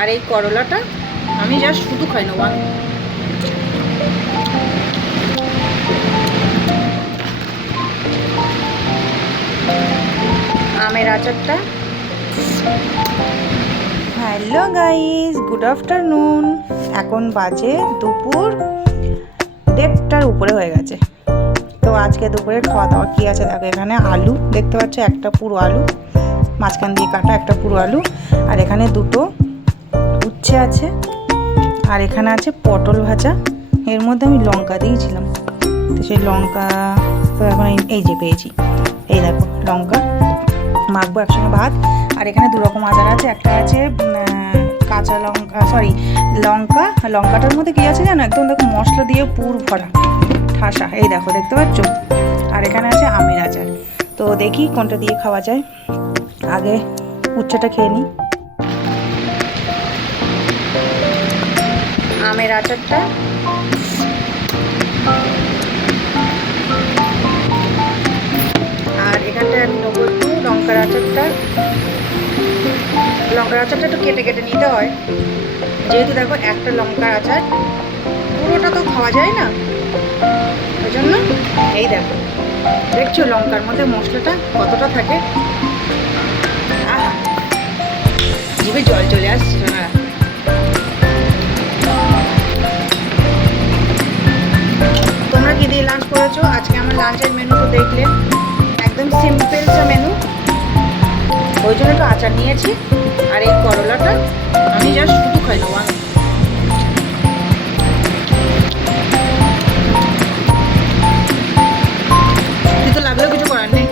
আর এই করলাটা আমি জাস্ট শুধু খাই নেবো। আমের আচারটা। Hello guys, good afternoon. এখন বাজে দুপুর 1:30টার উপরে হয়ে গেছে। তো আজকে দুপুরের খাওয়া দাওয়া কী আছে দেখো। এখানে আলু দেখতে পাচ্ছ, একটা পুরো আলু, মাঝখান দিয়ে কাটা একটা পুরো আলু, আর এখানে দুটো উচ্ছে আছে, আর এখানে আছে পটল ভাজা। এর মধ্যে আমি লঙ্কা দিয়েছিলাম, তো সেই লঙ্কা তো এখন এই যে পেয়েছি, এই দেখো লঙ্কা মাখবো একসঙ্গে ভাত। আর এখানে দুরকম আচার আছে, একটা আছে কাঁচা লঙ্কা, সরি লঙ্কা, লঙ্কাটার মধ্যে কী আছে জানো, একদম দেখো মশলা দিয়ে পুর ভরা ঠাসা, এই দেখো দেখতে পাচ্ছ। আর এখানে আছে আমের আচার। তো দেখি কোনটা দিয়ে খাওয়া যায়। আগে উচ্ছেটা খেয়ে নিই। আমের আচারটা আর এখানটায় আমি নেবো একটু লঙ্কার আচারটা। লঙ্কার আচারটা একটু কেটে কেটে নিতে হয়, যেহেতু দেখো একটা লঙ্কার আচার পুরোটা তো খাওয়া যায় না, ওই জন্য। এই দেখো, দেখছো লঙ্কার মধ্যে মশলাটা কতটা থাকে। আহা, জিভে জল চলে আসছে না। তোমরা কি দিয়ে লাঞ্চ করেছো? আজকে আমার লাঞ্চের মেনু তো দেখলে, একদম সিম্পল সা মেনু। ওই জন্য একটু আচার নিয়েছি, আর এই করলাটা আমি জাস্ট শুধু খাই নেবো। কিন্তু লাগলেও কিছু করার নেই।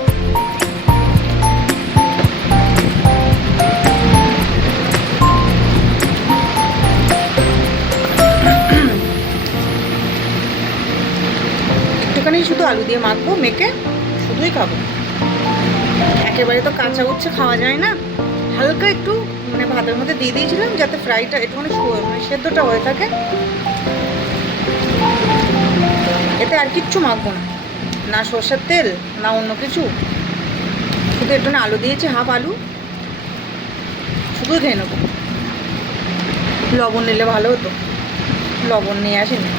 একটুখানি শুধু আলু দিয়ে মাখবো, মেখে শুধুই খাবো। একেবারে তো কাঁচা উচ্ছে খাওয়া যায় না, হালকা একটু মানে ভাতের মধ্যে দিয়ে দিয়েছিলাম, যাতে ফ্রাইটা একটুখানি মানে সেদ্ধটা হয়ে থাকে। এতে আর কিচ্ছু মাখবো না, না সর্ষের তেল না অন্য কিছু, শুধু একটুখানি আলু দিয়েছি, হাফ আলু, শুধু খেয়ে নেবো। লবণ নিলে ভালো হতো, লবণ নিয়ে আসেনি।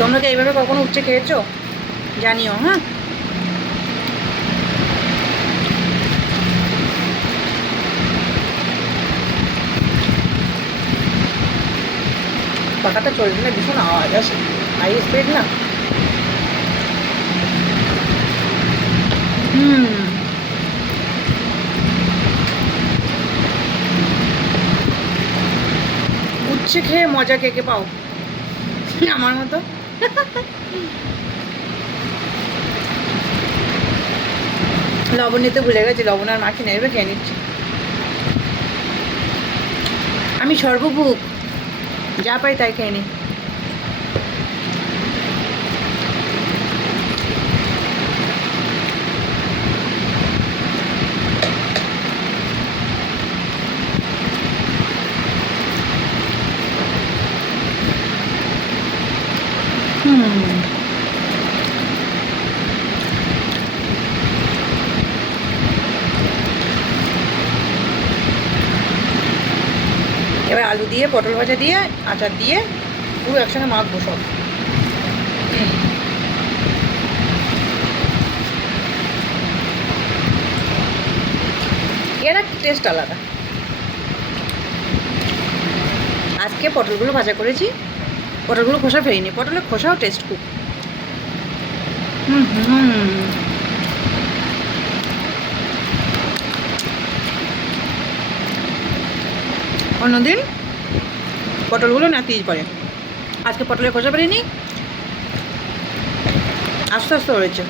তোমরা কি এইভাবে কখনো উচ্ছে খেয়েছো? জানিও হ্যাঁ। পাখাটা চলছে না, ভীষণ আওয়াজ আসে, হাই স্পিড না। উচ্ছে খেয়ে মজা কে কে পাও আমার মতো? লবণ নিতে ভুলে গেছি, লবণ আর মাখি নেবে, খেয়ে নিচ্ছি। আমি সর্বভুক, যা পাই তাই খেয়ে নিই। এবার আলু দিয়ে, পটল ভাজা দিয়ে, আচার দিয়ে পুরো একসঙ্গে মাখবো সব। এর একটা টেস্ট আলাদা। আজকে পটলগুলো ভাজা করেছি, পটলগুলো খোসা ফেরিনি, পটলের খোসাও টেস্ট খুব। অন্যদিন পটলগুলো নাতিয়ে পড়ে, আজকে পটলের খোসা ফেরিনি, আস্তে আস্তে হয়েছে।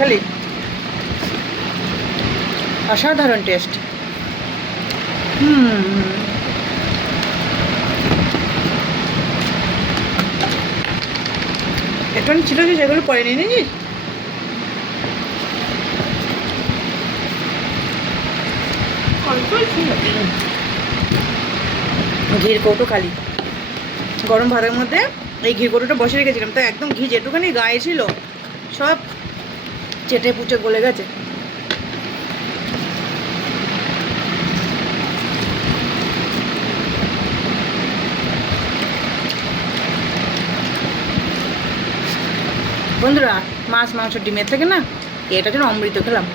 খালি অসাধারণ টেস্ট। একটু ছিল যে, যেগুলো পরে নিয়ে নিয়েছিস। ঘির কৌটো খালি, গরম ভাতের মধ্যে এই ঘির কৌটোটা বসে রেখেছিলাম, তো একদম ঘি যেটুখানি গায়ে ছিল সব চেটে পুচে গলে গেছে। বন্ধুরা, মাছ মাংস ডিমের থেকে না এটা যেন অমৃত খেলাম।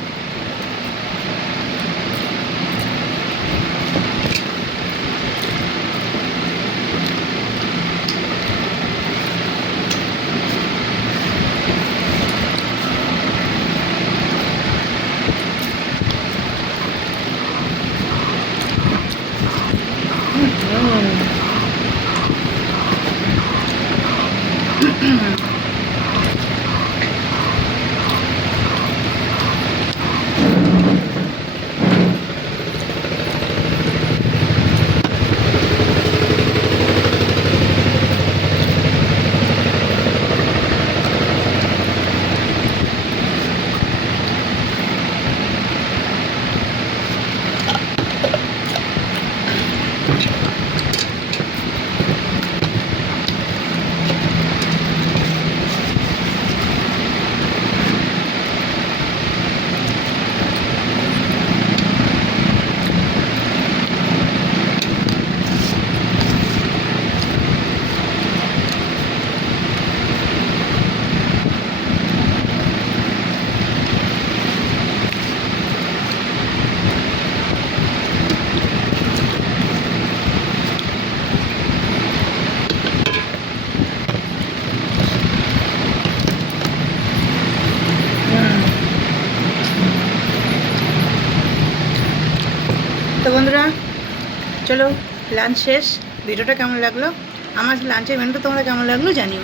তো বন্ধুরা চলো লাঞ্চ শেষ। ভিডিওটা কেমন লাগলো, আমার লাঞ্চের মেনুটা তোমরা কেমন লাগলো জানিও।